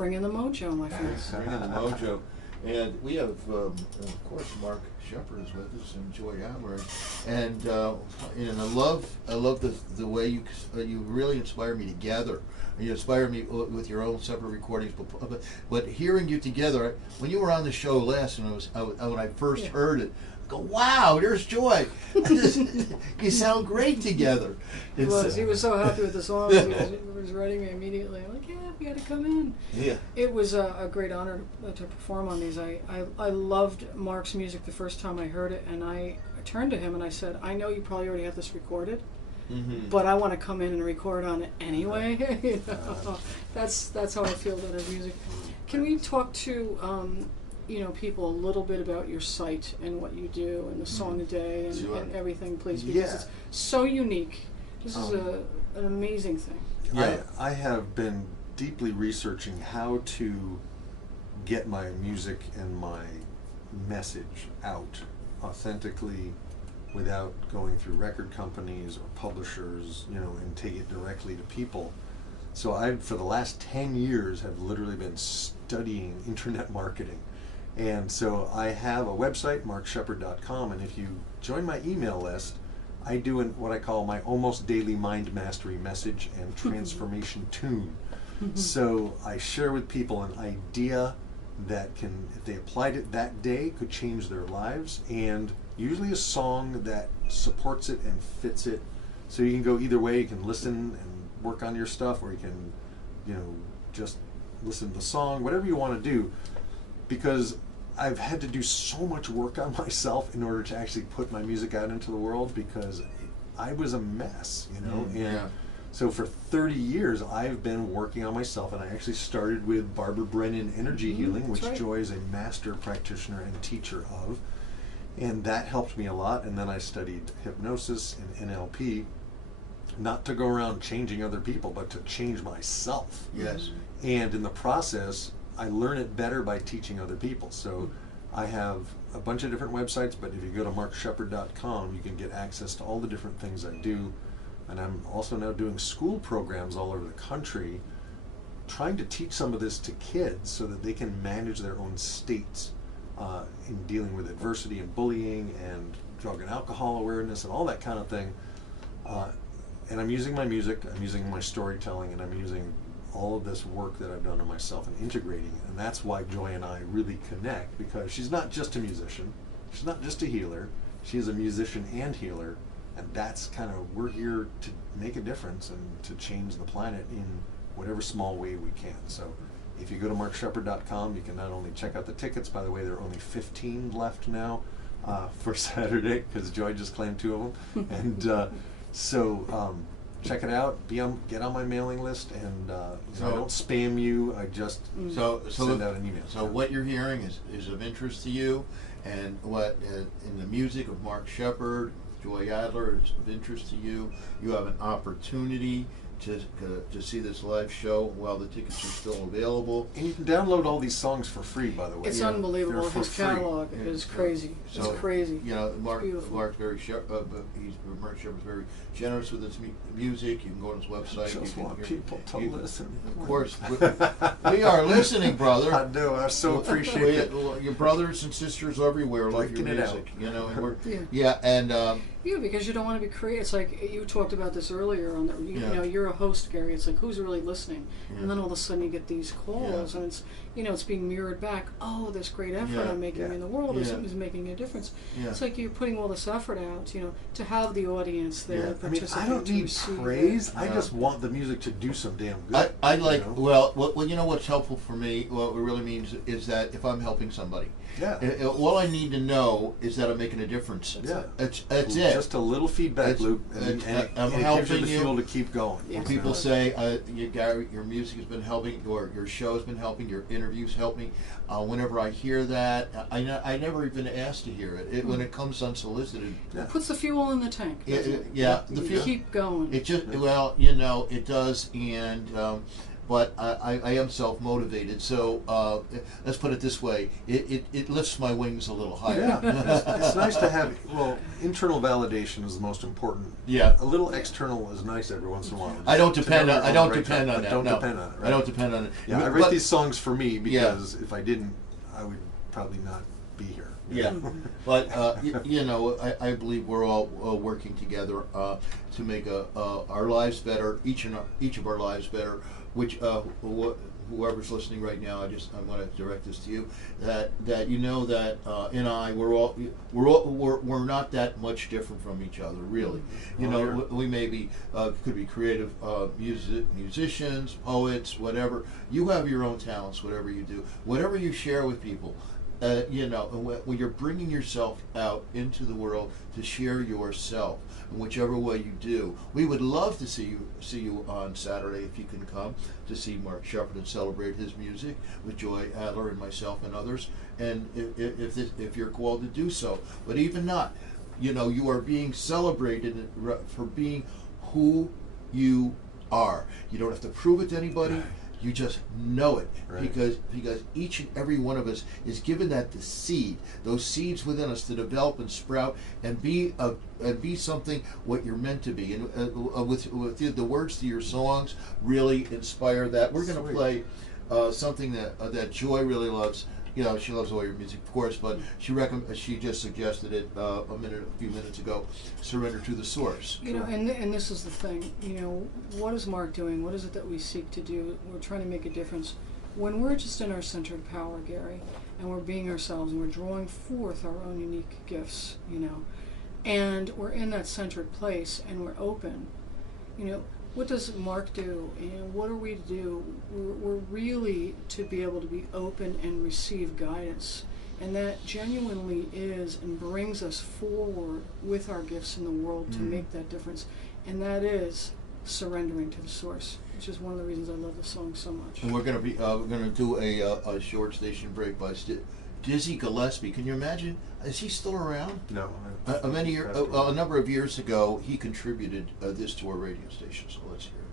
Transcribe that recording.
bringing the mojo, my friends. Bringing the mojo. And we have, of course, Mark Shepard is with us, and Joy Adler, and I love the way you really inspire me together. You inspire me with your own separate recordings, but hearing you together, when you were on the show last, and when I first heard it, I go, wow, there's Joy. You sound great together. He was so happy with the song. He was writing me immediately. I'm like, yeah, we got to come in. Yeah. It was a great honor to perform on these. I loved Mark's music the first time I heard it, and I turned to him and I said, I know you probably already have this recorded, but I want to come in and record on it anyway. You know? That's how I feel about his music. Can we talk to people a little bit about your site and what you do and the song a day and everything, please, because it's so unique. This is an amazing thing. Yeah, I have been deeply researching how to get my music and my message out authentically without going through record companies or publishers, and take it directly to people. So I, for the last 10 years, have literally been studying internet marketing. And so I have a website, markshepard.com, and if you join my email list, I do what I call my almost daily mind mastery message and transformation tune. So I share with people an idea that can, if they applied it that day, could change their lives, and usually a song that supports it and fits it. So you can go either way. You can listen and work on your stuff, or you can, just listen to the song, whatever you want to do, because I've had to do so much work on myself in order to actually put my music out into the world, because I was a mess, So for 30 years I've been working on myself, and I actually started with Barbara Brennan Energy Healing, which Joy is a master practitioner and teacher of, and that helped me a lot. And then I studied hypnosis and NLP, not to go around changing other people, but to change myself. Yes. And in the process, I learn it better by teaching other people. So I have a bunch of different websites, but if you go to markshepard.com, you can get access to all the different things I do. And I'm also now doing school programs all over the country, trying to teach some of this to kids so that they can manage their own states in dealing with adversity and bullying and drug and alcohol awareness and all that kind of thing. And I'm using my music, I'm using my storytelling, and I'm using all of this work that I've done on myself and integrating it. And that's why Joy and I really connect, because she's not just a musician, she's not just a healer, she is a musician and healer, and that's kind of, we're here to make a difference and to change the planet in whatever small way we can. So if you go to markshepard.com, you can not only check out the tickets, by the way, there are only 15 left now for Saturday, because Joy just claimed 2 of them. And so check it out, get on my mailing list, and I don't spam you, I just send out an email. So what you're hearing is of interest to you, and what in the music of Mark Shepard, Joy Adler is of interest to you. You have an opportunity to see this live show while the tickets are still available. And you can download all these songs for free, by the way. It's unbelievable. His catalog is crazy. So, it's crazy. Mark's very Mark Shepard's very generous with his music. You can go on his website. I just want people to listen. Of course, we are listening, brother. I do. I so appreciate it. Your brothers and sisters everywhere love your music. And we're, because you don't want to be creative. It's like you talked about this earlier on the, you're a host, Gary. It's like, who's really listening? And then all of a sudden you get these calls, and it's it's being mirrored back. Oh, this great effort I'm making in the world is making a difference. It's like you're putting all this effort out, to have the audience there. I don't need praise. I just want the music to do some damn good. I like what's helpful for me. What it really means is that if I'm helping somebody, all I need to know is that I'm making a difference. That's it. Just a little feedback loop, and I'm it helping gives you the fuel to keep going. When people say, Gary, your music has been helping, or your show has been helping, your interviews help me. Whenever I hear that, I never even asked to hear it. When it comes unsolicited, it puts the fuel in the tank. The fuel. Keep going. It just it does, and but I am self-motivated. So let's put it this way: it lifts my wings a little higher. Yeah, it's nice to have. Well, internal validation is the most important. Yeah. A little external is nice every once in a while. I don't To depend know on. you're I don't on the right depend track, on but that. don't No. depend on it. Right? I don't depend on it. Yeah, I But- write these songs for me Yeah. because if I didn't, I would probably not be here. Yeah, but you know, I believe we're all working together to make our lives better, each of our lives better. Which whoever's listening right now, I want to direct this to you, that you know that we're not that much different from each other, really. You Oh, know, yeah. we may be could be creative musicians, poets, whatever. You have your own talents, whatever you do, whatever you share with people. You know, when you're bringing yourself out into the world to share yourself, in whichever way you do, we would love to see you on Saturday if you can come to see Mark Shepard and celebrate his music with Joy Adler and myself and others. And if you're called to do so, but even not, you know, you are being celebrated for being who you are. You don't have to prove it to anybody. Right. You just know it, Right. because each and every one of us is given the seed, those seeds within us to develop and sprout and be something what you're meant to be. And with the words to your songs really inspire that. We're going to play something that Joy really loves. You know, she loves all your music, of course, but she just suggested it a few minutes ago. Surrender to the Source. You know, and this is the thing. You know, what is Mark doing? What is it that we seek to do? We're trying to make a difference. When we're just in our centered power, Gary, and we're being ourselves, and we're drawing forth our own unique gifts, you know, and we're in that centered place, and we're open, you know, what does Mark do, and what are we to do? We're really to be able to be open and receive guidance, and that genuinely is and brings us forward with our gifts in the world to make that difference, and that is surrendering to the Source, which is one of the reasons I love the song so much. And we're going to do a short station break by Dizzy Gillespie. Can you imagine? Is he still around? No. A number of years ago, he contributed this to our radio station. So let's hear it.